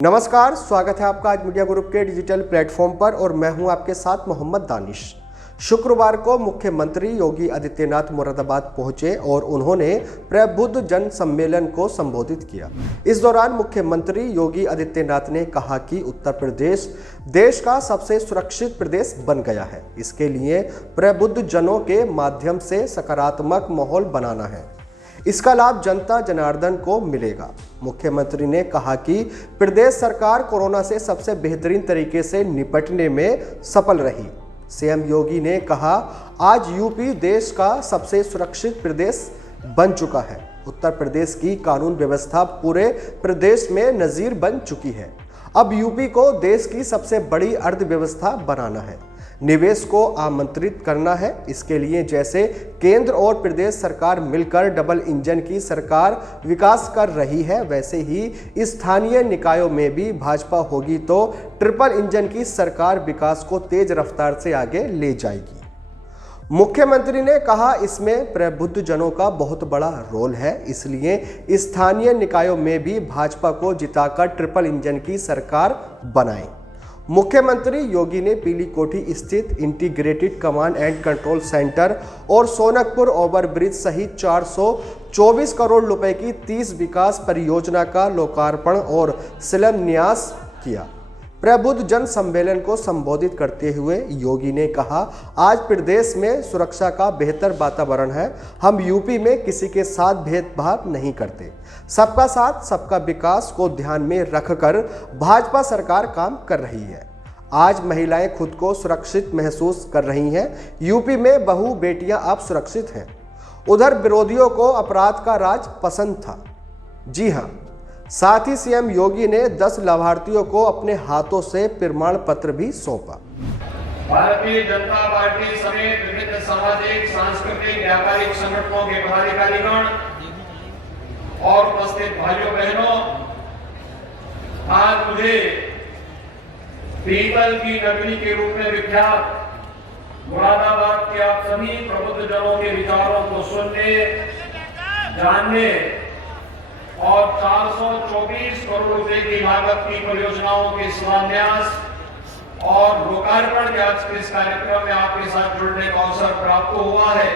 नमस्कार, स्वागत है आपका आज मीडिया ग्रुप के डिजिटल प्लेटफॉर्म पर और मैं हूं आपके साथ मोहम्मद दानिश। शुक्रवार को मुख्यमंत्री योगी आदित्यनाथ मुरादाबाद पहुंचे और उन्होंने प्रबुद्ध जन सम्मेलन को संबोधित किया। इस दौरान मुख्यमंत्री योगी आदित्यनाथ ने कहा कि उत्तर प्रदेश देश का सबसे सुरक्षित प्रदेश बन गया है। इसके लिए प्रबुद्ध जनों के माध्यम से सकारात्मक माहौल बनाना है। इसका लाभ जनता जनार्दन को मिलेगा। मुख्यमंत्री ने कहा कि प्रदेश सरकार कोरोना से सबसे बेहतरीन तरीके से निपटने में सफल रही। सीएम योगी ने कहा, आज यूपी देश का सबसे सुरक्षित प्रदेश बन चुका है। उत्तर प्रदेश की कानून व्यवस्था पूरे प्रदेश में नजीर बन चुकी है। अब यूपी को देश की सबसे बड़ी अर्थव्यवस्था बनाना है, निवेश को आमंत्रित करना है। इसके लिए जैसे केंद्र और प्रदेश सरकार मिलकर डबल इंजन की सरकार विकास कर रही है, वैसे ही स्थानीय निकायों में भी भाजपा होगी तो ट्रिपल इंजन की सरकार विकास को तेज रफ्तार से आगे ले जाएगी। मुख्यमंत्री ने कहा, इसमें प्रबुद्ध जनों का बहुत बड़ा रोल है, इसलिए स्थानीय निकायों में भी भाजपा को जिताकर ट्रिपल इंजन की सरकार बनाएं। मुख्यमंत्री योगी ने पीली कोठी स्थित integrated command and control centre और सोनकपुर ओवरब्रिज सहित 424 करोड़ रुपए की 30 विकास परियोजना का लोकार्पण और शिलान्यास किया। प्रबुद्ध जन सम्मेलन को संबोधित करते हुए योगी ने कहा, आज प्रदेश में सुरक्षा का बेहतर वातावरण है। हम यूपी में किसी के साथ भेदभाव नहीं करते। सबका साथ सबका विकास को ध्यान में रखकर भाजपा सरकार काम कर रही है। आज महिलाएं खुद को सुरक्षित महसूस कर रही हैं। यूपी में बहू बेटियां अब सुरक्षित हैं। उधर विरोधियों को अपराध का राज पसंद था। जी हां, साथ ही सीएम योगी ने 10 लाभार्थियों को अपने हाथों से प्रमाण पत्र भी सौंपा। भारतीय जनता पार्टी समेत विभिन्न सामाजिक, सांस्कृतिक, व्यापारिक संगठनों के पदाधिकारीगण और उपस्थित भाइयों बहनों, आज मुझे पीतल की नगरी के रूप में विख्यात मुरादाबाद के आप सभी प्रबुद्ध जनों के विचारों को सुनने, जानने और 424 करोड़ रुपए की लागत की परियोजनाओं के शिलान्यास और लोकार्पण के आज के इस कार्यक्रम में आपके साथ जुड़ने का अवसर प्राप्त हुआ है।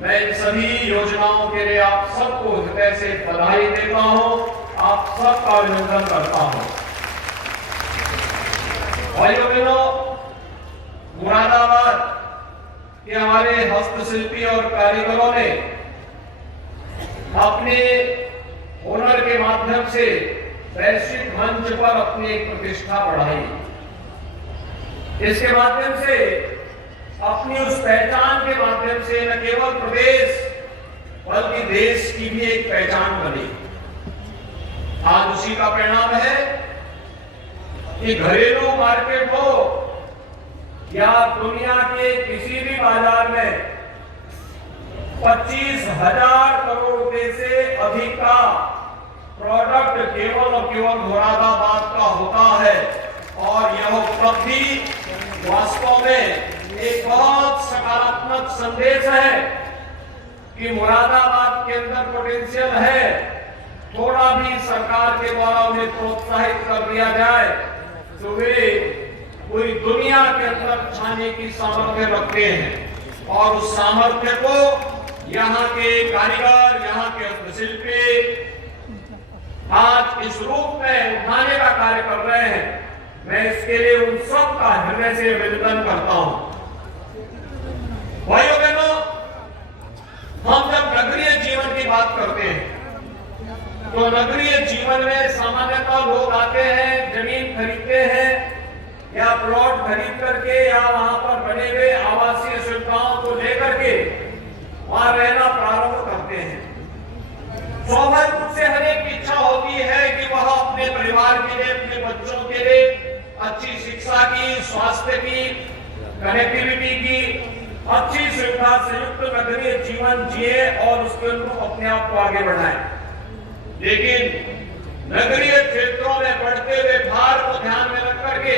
मैं इन सभी योजनाओं के लिए आप सबको हृदय से बधाई देता हूं, आप सबका अभिनंदन करता हूं। भाइयों बहनों, मुरादाबाद के हमारे हस्तशिल्पी और कारीगरों ने अपने हुनर के माध्यम से वैश्विक मंच पर अपनी एक प्रतिष्ठा बढ़ाई। इसके माध्यम से अपनी उस पहचान के माध्यम से न केवल प्रदेश बल्कि देश की भी एक पहचान बनी। आज उसी का परिणाम है कि घरेलू मार्केट हो या दुनिया के किसी भी बाजार में 25,000 करोड़ रुपए से अधिक का प्रोडक्ट केवल और केवल मुरादाबाद का होता है। और यह उपलब्धि वास्तव में एक बहुत सकारात्मक संदेश है कि मुरादाबाद के अंदर पोटेंशियल है। थोड़ा भी सरकार के द्वारा उन्हें प्रोत्साहित कर दिया जाए तो वे पूरी दुनिया के अंदर छाने की सामर्थ्य रखते हैं और उस सामर्थ्य को यहाँ के कारीगर, यहाँ के हस्तशिल्पी आज इस रूप में उठाने का कार्य कर रहे हैं। मैं इसके लिए उन सब का हृदय से अभिनंदन करता हूं। भाइयों बहनों, हम जब नगरीय जीवन की बात करते हैं तो नगरीय जीवन में सामान्यतः लोग आते हैं, जमीन खरीदते हैं या प्लॉट खरीद करके या वहां पर बने हुए आवासीय सुविधाओं को लेकर के वहां रहना प्रारंभ करते हैं। स्वाभाविक रूप से हर एक की इच्छा होती है कि वह अपने परिवार के लिए, अपने बच्चों के लिए अच्छी शिक्षा की, स्वास्थ्य की, कनेक्टिविटी की अच्छी सुविधा से युक्त नगरीय जीवन जिए और उसके अनुरूप अपने आप को आगे बढ़ाएं। लेकिन नगरीय क्षेत्रों में बढ़ते हुए भार को ध्यान में रख करके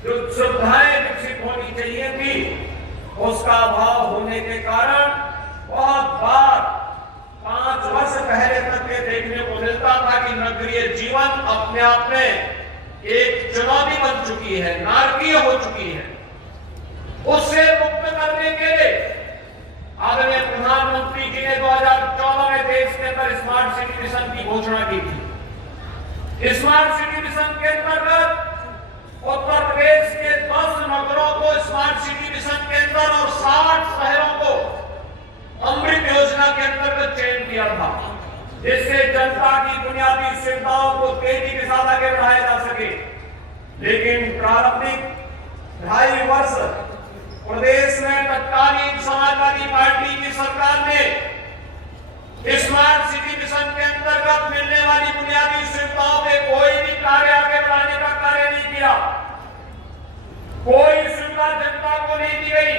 जो सुविधाएं विकसित होनी चाहिए थी, उसका अभाव होने के कारण बहुत बार 5 वर्ष पहले तक ये देखने को मिलता था कि नगरीय जीवन अपने अपने आप में एक चुनौती बन चुकी है, नारकीय हो चुकी है। उससे मुक्त करने के लिए आदरणीय प्रधानमंत्री जी ने 2014 में देश के अंदर स्मार्ट सिटी मिशन की घोषणा की थी। स्मार्ट सिटी मिशन के अंतर्गत उत्तर प्रदेश के 10 नगरों को स्मार्ट सिटी मिशन के अंदर और 60 शहरों को अमृत योजना के अंतर्गत चयन किया था, जिससे जनता की बुनियादी सुविधाओं को तेजी के साथ आगे बढ़ाया जा सके। लेकिन प्रारंभिक 2.5 वर्ष प्रदेश में तत्कालीन समाजवादी पार्टी की सरकार ने स्मार्ट सिटी मिशन के अंतर्गत मिलने वाली बुनियादी सुविधाओं में कोई भी कार्य आगे बढ़ाने का कार्य नहीं किया। कोई सुविधा जनता को नहीं दी गई।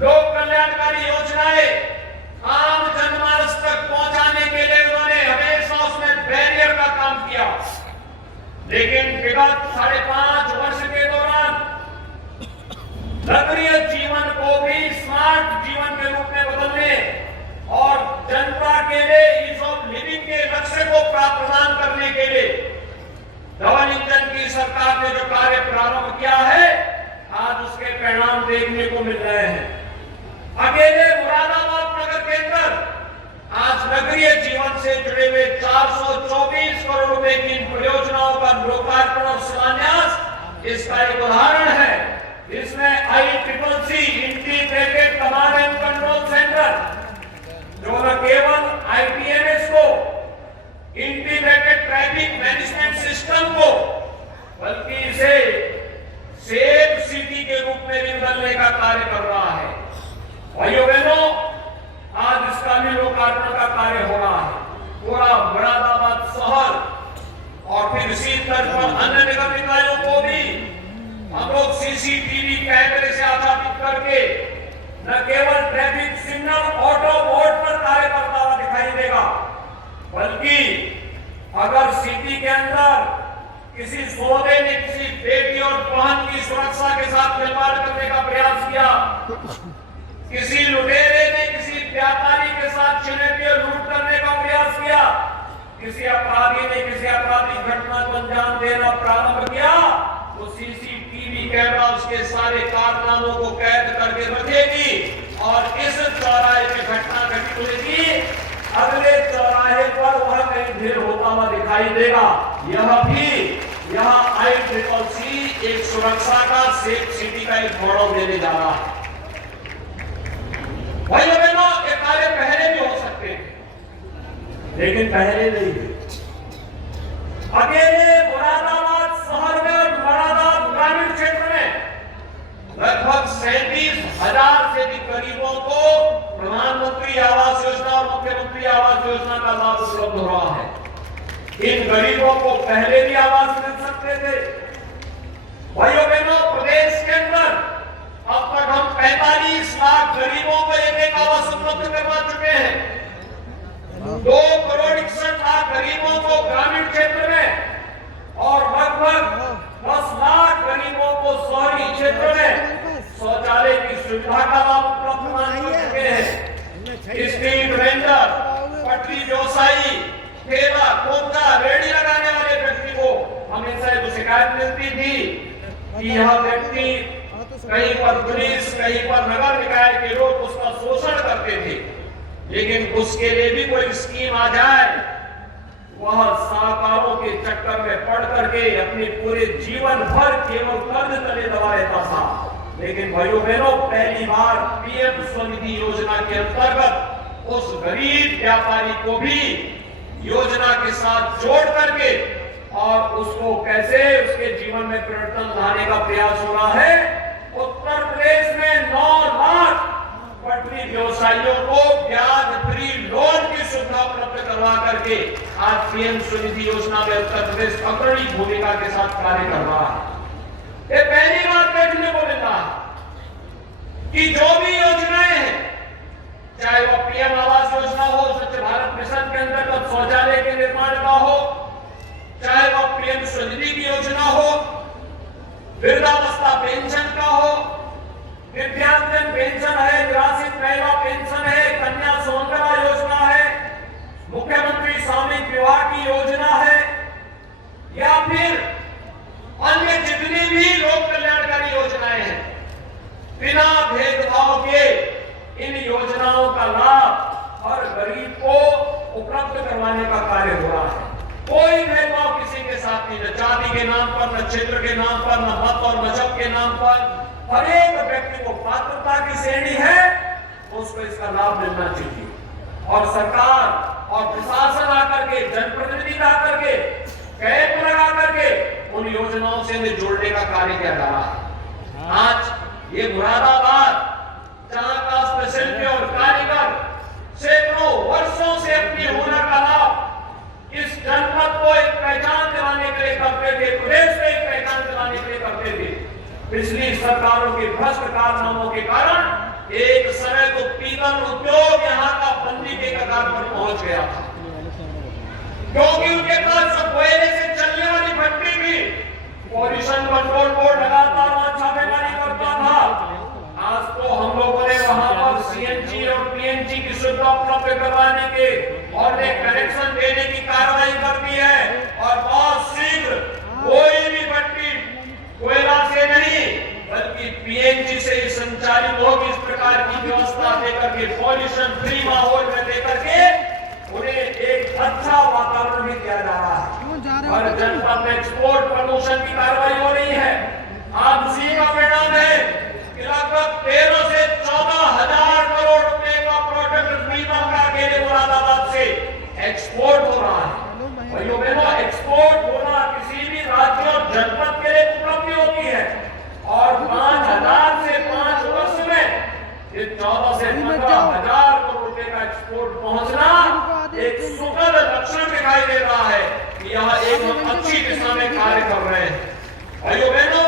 लोक कल्याणकारी योजनाएं आम जनमानस तक पहुंचाने के लिए उन्होंने हमेशा उसमें बैरियर का काम किया। लेकिन विगत 5.5 वर्ष के दौरान नगरीय जीवन को भी स्मार्ट जीवन के रूप में बदलने और जनता के लिए ईज ऑफ लिविंग के लक्ष्य को प्रदान करने के लिए डबल इंजन की सरकार ने जो कार्य प्रारंभ किया है, आज उसके परिणाम देखने को मिल रहे हैं। अकेले मुरादाबाद नगर के अंदर आज नगरीय जीवन से जुड़े हुए 424 करोड़ रुपए की इन परियोजनाओं का लोकार्पण और शिलान्यास इसका एक उदाहरण है। इसमें ICCC integrated command and control centre, जो न केवल ITMS को, इंटीग्रेटेड ट्रैफिक मैनेजमेंट सिस्टम को, बल्कि इसे सेफ सिटी के रूप में भी बदलने का कार्य कर रहा है। भाइयों बहनों, आज इसका भी लोकार्पण का कार्य हो रहा है। पूरा मुरादाबाद शहर और फिर इसी तर्ज पर अन्य निगम निकायों को भी हम लोग CCTV कैमरे से आच्छादित करके न केवल ट्रैफिक सिग्नल ऑटो बोर्ड पर कार्य करता हुआ दिखाई देगा, बल्कि अगर सिटी के अंदर किसी सौदे ने किसी बेटी और बहन की सुरक्षा के साथ खिलवाड़ करने का प्रयास किया, किसी लुटेरे ने किसी व्यापारी के साथ छिनके लूट करने का प्रयास किया, किसी अपराधी ने किसी आपराधिक घटना को अंजाम देना प्रारंभ किया, तो CCTV कैमरा उसके सारे कारनामों को कैद करके रखेगी और इस चौराहे पे घटना घटित हुई, अगले चौराहे पर वह कहीं ढेर होता हुआ दिखाई देगा। यहाँ ICCC एक सुरक्षा का, सेफ सिटी का एक मॉडल देने जा रहा है। भाइयों बहनों, ये कार्य पहले भी हो सकते हैं, लेकिन पहले नहीं है। अकेले मुरादाबाद शहर में और मुरादाबाद ग्रामीण क्षेत्र में लगभग 37,000 से अधिक गरीबों को प्रधानमंत्री आवास योजना और मुख्यमंत्री आवास योजना का लाभ उपलब्ध हो रहा है। इन गरीबों को पहले भी आवास मिल सकते थे। भाइयों बहनों, प्रदेश के अंदर अब तक हम 45 लाख गरीबों को एक आवास उपलब्ध करवा चुके हैं। 2 करोड़ 61 लाख गरीबों को ग्रामीण क्षेत्र में और लगभग 10 लाख गरीबों को शहरी क्षेत्र में शौचालय की सुविधा का लाभ उपलब्ध कर चुके हैं। स्ट्रीट वेंडर, पटरी व्यवसायी, ठेला खोमचा, रेडी लगाने वाले व्यक्ति को हमेशा जो शिकायत मिलती थी कि यह व्यक्ति कहीं पर पुलिस, कहीं पर नगर निकाय के लोग उसका शोषण करते थे, लेकिन उसके लिए भी कोई स्कीम आ जाए, वह साहूकारों के चक्कर में पड़ करके अपने पूरे जीवन भर केवल कर्ज तले दबा रहता था। लेकिन भाइयों बहनों, पहली बार PM स्वनिधि योजना के अंतर्गत उस गरीब व्यापारी को भी योजना के साथ जोड़ करके और उसको कैसे उसके जीवन में परिवर्तन लाने का प्रयास हो रहा है। उत्तर प्रदेश में 9 लाख पटरी व्यवसायियों को ब्याज फ्री लोन की सुविधा उपलब्ध करवा करके आज PM स्वनिधि योजना में उत्तर प्रदेश अग्रणी भूमिका के साथ कार्य कर रहा है। ये पहली बार देखने को मिल रहा है कि जो भी योजनाएं हैं, चाहे वो PM आवास योजना हो, स्वच्छ भारत मिशन के अंतर्गत शौचालय के निर्माण का हो, चाहे वो PM स्वनिधि की योजना हो, वृद्धावस्था पेंशन का हो, दिव्यांगजन पेंशन है, निराश्रित महिला पेंशन है, कन्या सुमंगला योजना है, मुख्यमंत्री सामूहिक विवाह की योजना है, करवाने का कार्य हो रहा है। कोई भेदभाव किसी के साथ नहीं, न जाति के नाम पर, न क्षेत्र के नाम पर, न मत और मजहब के नाम पर। हर एक व्यक्ति को पात्रता की श्रेणी है, उसको इसका लाभ मिलना चाहिए। और सरकार और प्रशासन आकर के, जनप्रतिनिधि आकर के, कैंप लगा करके उन योजनाओं से इन्हें जोड़ने का कार्य किया जा रहा है। आज ये मुरादाबाद, जहां का शिल्पी और कारीगर सैकड़ों वर्षों से अपनी हुनर का लाभ इस जनपद को एक पहचान दिलाने के लिए करते थे, प्रदेश में एक पहचान दिलाने के लिए करते थे। पिछली सरकारों के भ्रष्ट कारनामों के कारण एक समय तो पीतल उद्योग यहाँ का बंदी के कगार पर पहुंच गया था, क्योंकि उनके पास कोयले से चलने वाली भट्टी भी पॉल्यूशन कंट्रोल बोर्ड लगातार वहां छापेमारी करता था। आज तो हम लोगों ने वहां पर सीएनजी और पीएनजी की सुविधा उपलब्ध करवाने के और एक कनेक्शन देने की कार्रवाई कर दी है। और बहुत शीघ्र कोई भी भट्टी कोयला से नहीं बल्कि पीएनजी से ही संचालित होगी। इस प्रकार की व्यवस्था देकर के, पॉल्यूशन फ्री माहौल में देकर के उन्हें एक अच्छा वातावरण भी दिया जा रहा है। और जनपद में एक्सपोर्ट प्रमोशन की कार्रवाई हो रही है। आज उसी का परिणाम है कि लगभग 13 से 14 हजार करोड़ रुपए का प्रोडक्ट बीमा का अकेले मुरादाबाद से एक्सपोर्ट हो रहा है। भाइयों बहनों, एक्सपोर्ट होना किसी भी राज्य और जनपद के लिए उपलब्धि होती है। और 5000 से 5 वर्ष में ये 14 से 15 हजार करोड़ रुपए का एक्सपोर्ट पहुंचना एक सुखद लक्षण दिखाई दे रहा है कि यहाँ एक अच्छी दिशा में कार्य कर रहे हैं। भाइयों बहनों,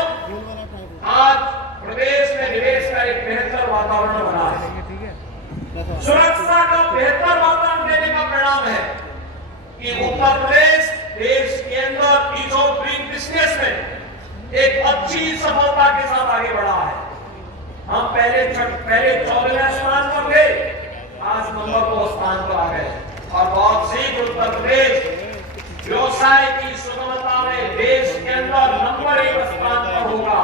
आज प्रदेश में निवेश का एक बेहतर वातावरण बना है। सुरक्षा का बेहतर वातावरण देने का परिणाम है कि उत्तर प्रदेश देश के अंदर ईज ऑफ डूइंग बिजनेस में एक अच्छी सफलता के साथ आगे बढ़ा है। हम पहले 14वें स्थान पर थे, आज नंबर 2 स्थान पर आ गए। और बहुत शीघ्र उत्तर प्रदेश व्यवसाय की सुगमता में देश के अंदर नंबर 1 स्थान पर होगा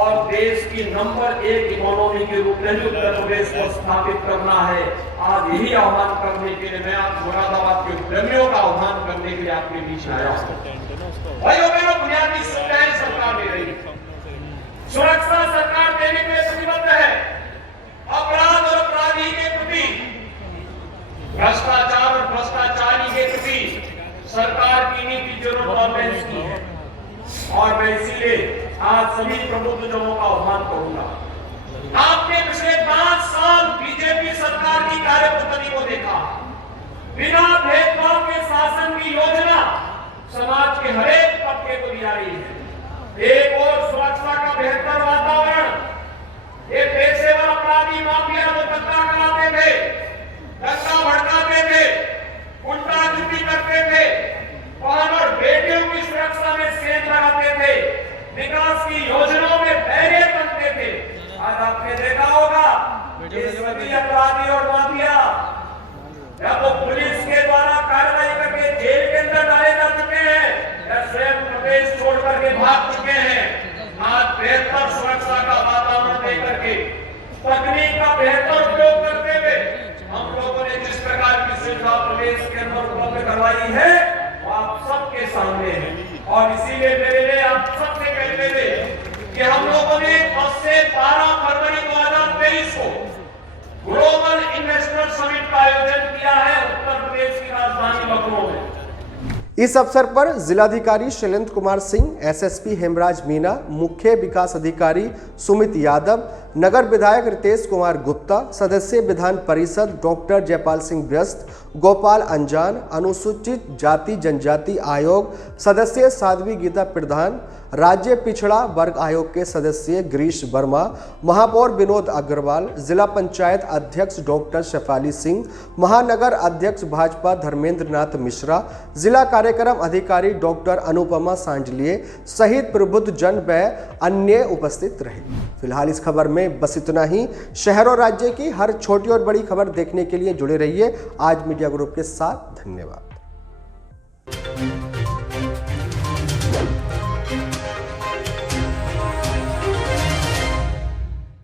और देश की नंबर 1 इकोनॉमी के रूप में उत्तर प्रदेश को स्थापित करना है। आज यही आह्वान करने के लिए मैं आज मुरादाबाद के उद्यमियों का आह्वान करने के लिए आपके बीच आया हूं। भाइयों बहनों, बुनियादी सुविधाएं सरकार दे रही है, सुरक्षा सरकार देने के लिए प्रतिबद्ध है। अपराध और अपराधी के प्रति, भ्रष्टाचार और भ्रष्टाचारी के प्रति सरकार की नीति जीरो टॉलरेंस की है। और मैं इसीलिए आज सभी प्रबुद्धजनों का आह्वान करूंगा। आपने पिछले 5 साल बीजेपी सरकार की कार्यप्रगति को देखा। बिना भेदभाव के शासन की योजना समाज के हरेक तबके को दी जा रही है। एक और सुरक्षा का बेहतर वातावरण, ये पेशेवर अपराधी माफिया जो धक्का कराते थे, दंगा भड़काते थे, गुंडागर्दी करते थे, बहन और बेटियों की सुरक्षा में सेंध लगाते थे, विकास की योजनाओं में बैरियर बनते थे। आज आपने देखा होगा ये सभी अपराधी और माफिया या तो पुलिस के द्वारा कार्रवाई करके जेल के अंदर डाले जा चुके हैं या स्वयं प्रदेश छोड़ करके भाग चुके हैं। आज बेहतर सुरक्षा का वातावरण देकर के, तकनीक का बेहतर उपयोग करते हुए हम लोगों ने जिस प्रकार की सुविधा प्रदेश के अंदर उपलब्ध करवाई है वो आप सबके सामने है। और इसीलिए मेरे लिए आप सबसे कहते थे कि हम लोगों ने 10 से 12 फरवरी 2023 को ग्लोबल इन्वेस्टर समिट का आयोजन किया है उत्तर प्रदेश की राजधानी लखनऊ में। इस अवसर पर जिलाधिकारी शैलेंद्र कुमार सिंह, एसएसपी हेमराज मीना, मुख्य विकास अधिकारी सुमित यादव, नगर विधायक रितेश कुमार गुप्ता, सदस्य विधान परिषद डॉक्टर जयपाल सिंह व्यस्त, गोपाल अंजान, अनुसूचित जाति जनजाति आयोग सदस्य साध्वी गीता प्रधान, राज्य पिछड़ा वर्ग आयोग के सदस्य गिरीश वर्मा, महापौर विनोद अग्रवाल, जिला पंचायत अध्यक्ष डॉक्टर शेफाली सिंह, महानगर अध्यक्ष भाजपा धर्मेंद्र नाथ मिश्रा, जिला कार्यक्रम अधिकारी डॉक्टर अनुपमा सांजलिए सहित प्रबुद्ध जन व अन्य उपस्थित रहे। फिलहाल इस खबर में बस इतना ही। शहर और राज्य की हर छोटी और बड़ी खबर देखने के लिए जुड़े रहिए आज मीडिया ग्रुप के साथ। धन्यवाद।